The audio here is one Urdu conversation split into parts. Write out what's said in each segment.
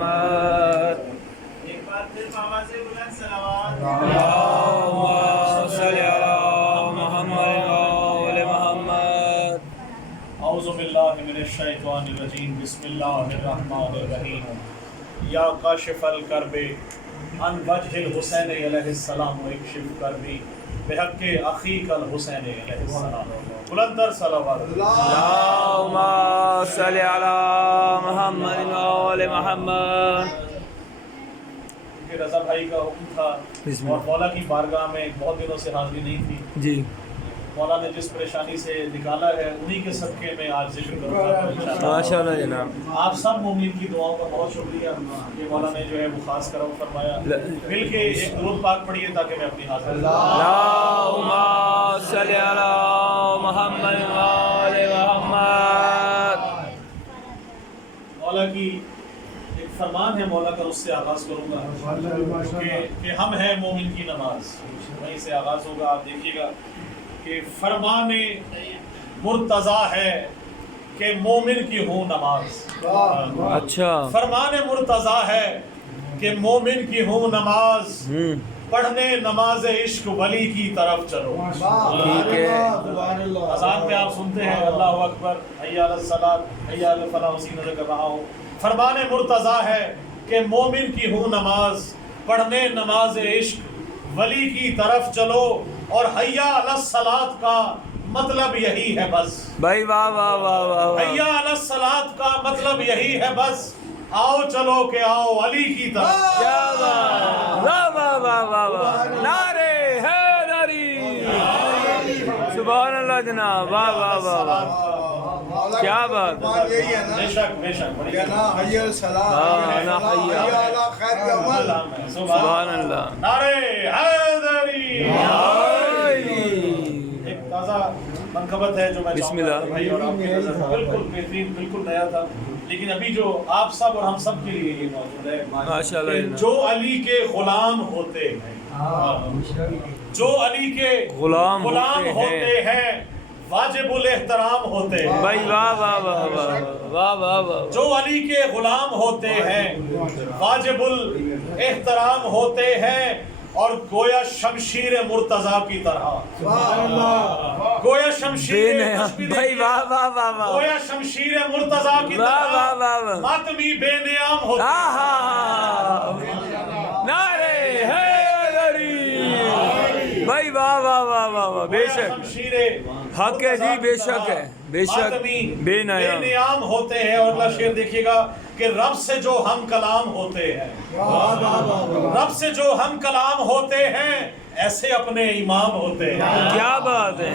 محمد ایک بار پھر ماما سے بلند صلوات اللهم صل على محمد وآل محمد اعوذ باللہ من الشیطان الرجیم بسم اللہ الرحمن الرحیم یا کاشف الکرب عن وجہ الحسین علیہ السلام اکشف کربی بحق اخیک الحسین علیہ السلام بلندر صلوات اللهم صل على محمد وآل محمد کہ رضا بھائی کا حکم تھا اور مولا کی بارگاہ میں بہت دنوں سے حاضری نہیں تھی جی مولا نے جس پریشانی سے نکالا ہے انہی کے صدقے میں آج ذکر کروں گا ماشاء اللہ جناب آپ سب مومنین کی دعاؤں کا بہت شکریہ کہ مولا نے جو ہے وہ خاص کرم فرمایا مل کے ایک درود پاک پڑھیے تاکہ میں اپنی حاضر اللهم صل على محمد وآل محمد مولا کی ایک فرمان ہے مولا کا، اس سے آغاز کروں گا کہ ہم ہیں مومن کی نماز، وہیں سے آغاز ہوگا۔ آپ دیکھیے گا کہ فرمان مرتضیٰ ہے کہ مومن کی ہوں نماز، اچھا فرمان مرتضیٰ ہے کہ مومن کی ہوں نماز، پڑھنے نماز عشق ولی کی طرف چلو۔ ٹھیک ہے، اذان پہ آپ سنتے ہیں اللہ اکبر حی علی الصلاۃ حی علی الفلاح، اسی نظر کر رہا ہوں۔ فرمان مرتضیٰ ہے کہ مومن کی ہوں نماز، پڑھنے نماز عشق ولی کی طرف چلو، اور حی علی الصلاۃ کا مطلب یہی ہے بس۔ بھائی واہ واہ واہ واہ حی علی الصلاۃ کا مطلب یہی ہے بس، آؤ چلو کہ آؤ علی کی طرف۔ کیا بات، واہ واہ واہ واہ واہ، نعرے حیدری، سبحان اللہ جناب، واہ واہ واہ واہ، کیا بات ہے، بے شک بے شک، بڑی سبحان اللہ، نعرے حیدری۔ ایک تازہ منقبت ہے جو میں بسم اللہ۔ بھائی اور آپ کی نظر میں بالکل بہترین، بالکل نیا تھا، لیکن ابھی جو آپ سب اور ہم سب کے لیے یہ موجود ہے ماشاء اللہ کہ جناب۔ جو علی کے غلام ہوتے ہیں، جو علی کے غلام ہوتے ہیں واجب الاحترام ہوتے ہیں۔ بھائی واہ واہ واہ واہ واہ واہ واہ، جو علی کے غلام ہوتے ہیں واجب الاحترام ہوتے ہیں، اور گویا شمشیر مرتضیٰ کی طرح، گویا شمشیر، بھائی واہ واہ واہ واہ، گویا شمشیر مرتضیٰ کی واہ واہ طرح واہ واہ، ماتمی بے نیام ہوتے ہاں ہیں۔ ہاں ہاں، نعرے حیدری، بھائی واہ واہ واہ واہ واہ، بے شک شمشیر حق ہے جی، بے شک ہے، بے شک، بے نیام، نیام ہوتے ہیں۔ اور اللہ شعر دیکھیے گا کہ رب سے جو ہم کلام ہوتے ہیں، رب سے جو ہم کلام ہوتے ہیں، ایسے اپنے امام ہوتے ہیں۔ کیا بات ہے،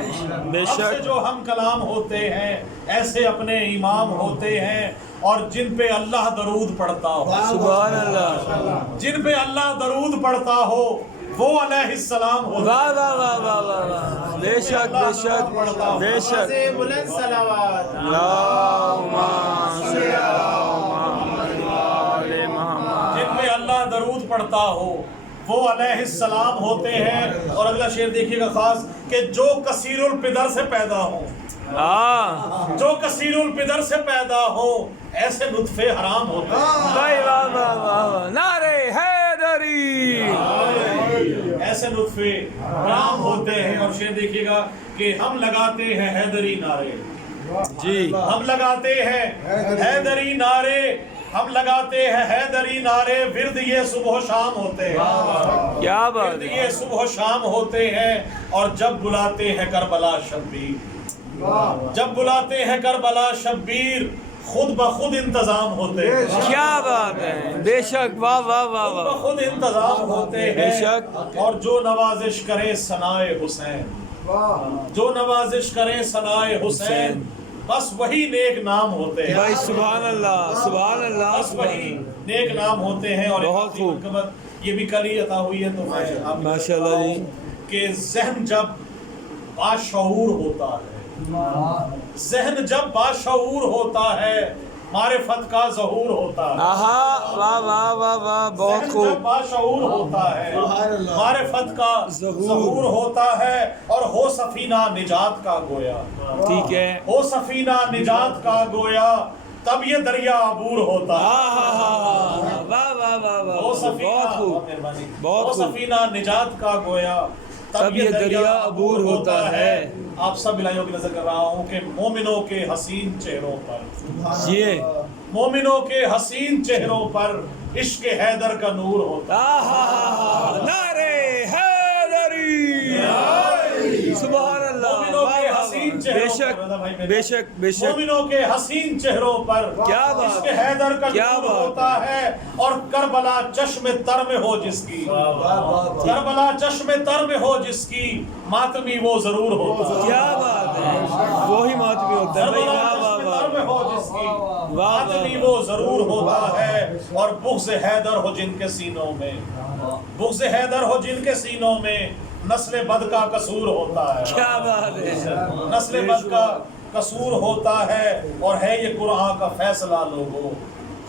بے رب سے شک، جو ہم کلام ہوتے ہیں ایسے اپنے امام ہوتے ہیں، اور جن پہ اللہ درود پڑھتا ہو، سبحان اللہ، جن پہ اللہ درود پڑھتا ہو وہ علیہ السلام ہوتے ہیں۔ واہ واہ واہ واہ واہ واہ، بے شک بے شک بے شک، سے بلند صلوات اللہم صل علی محمد وآل محمد، جن پہ اللہ درود پڑھتا ہو وہ علیہ السلام ہوتے ہیں۔ اور اگلا شعر دیکھیے گا خاص کہ جو کثیر الپدر سے پیدا ہو، ہاں جو کثیر الپدر سے پیدا ہو، ایسے نطفے حرام ہوتے ہیں۔ بھائی واہ واہ واہ واہ، نعرے حیدری، ایسے نطفے حرام ہوتے ہیں۔ اور شعر دیکھیے گا کہ ہم لگاتے ہیں حیدری نعرے، جی ہم لگاتے ہیں حیدری نعرے، ہم لگاتے ہیں حیدری نعرے، ورد یہ صبح و شام ہوتے ہیں، کیا بات ورد ہے، یہ صبح و شام ہوتے ہیں۔ اور جب بلاتے ہیں کربلا شبیر، جب بلاتے ہیں کربلا شبیر، خود بخود انتظام ہوتے ہیں، کیا بات ہے، بے شک، واہ واہ واہ خود واہ، بخود انتظام ہوتے بے ہیں۔ شک، اور جو نوازش کرے ثنائے حسین، جو نوازش کرے ثنائے حسین، بس وہی نیک نام ہوتے ہیں، بھائی سبحان اللہ، سبحان اللہ، بس وہی نیک نام ہوتے ہیں۔ اور بہت خوب، یہ بھی کل ہی عطا ہوئی ہے تو میں آپ کو ماشاء اللہ جی، کہ ذہن جب باشعور ہوتا ہے، ذہن جب باشعور ہوتا ہے، معرفت کا ظہور ہوتا ہے۔ آہا، واہ واہ واہ واہ، بہت ذہن خوب، جب باشعور ہوتا ہے، معرفت کا ظہور ہوتا ہے، اور ہو سفینہ نجات کا گویا، ٹھیک ہے، ہو سفینہ نجات کا گویا، تب یہ دریا عبور ہوتا ہے، مہربانی. بہت وہ خوب. سفینہ نجات کا گویا تب یہ دریا عبور ہوتا ہے. آپ سب الہیوں کی نظر کر رہا ہوں کہ مومنوں کے حسین چہروں پر یہ مومنوں کے حسین چہروں پر عشق حیدر کا نور ہوتا نعرے حیدری. سبحان اللہ. مومنوں کے حسین بے چہروں شک پر بے شک بے شک. مومنوں کے حسین چہروں پر کیا بات عشق حیدر کا کیا نور بات ہوتا ہے. اور کربلا چشم تر میں ہو جس کی کربلا چشم تر میں ہو جس کی ماتمی وہ ضرور ہوتا ہے. کیا بات ہے. وہی ماتمی ہوتا ہے بھائی. واہ واہ تر واہ. میں ہو جس کی واہ ماتمی واہ. وہ ضرور ہوتا ہے. اور بغض حیدر ہو جن کے سینوں میں بغض حیدر ہو جن کے سینوں میں نسل بد کا قصور ہوتا ہے. کیا بات ہے. نسل بد کا قصور ہوتا ہے. اور ہے یہ قرآن کا فیصلہ لوگو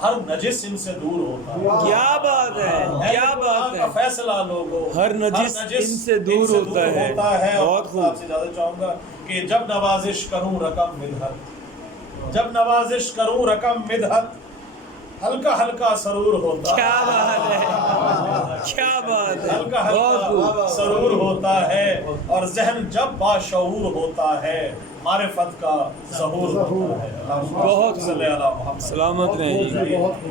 ہر نجس ان سے دور ہوتا ہے. کیا بات ہے. ہے کیا یہ بات قرآن کا ہے. فیصلہ لوگو ہر نجس ان سے دور ہوتا ہے. اور بہت خوب. آپ سے زیادہ چاہوں گا کہ جب نوازش کروں رقم مدحت جب نوازش کروں رقم مدحت ہلکا ہلکا سرور ہوتا ہے. کیا بات ہے. کیا بات ہے. ہلکا بہت خوب. ہلکا سرور ہوتا ہے. اور ذہن جب باشعور ہوتا ہے معرفت کا ظہور ہوتا ہے. بہت خوب. صلی اللہ علیہ وسلم. سلامت رہیں.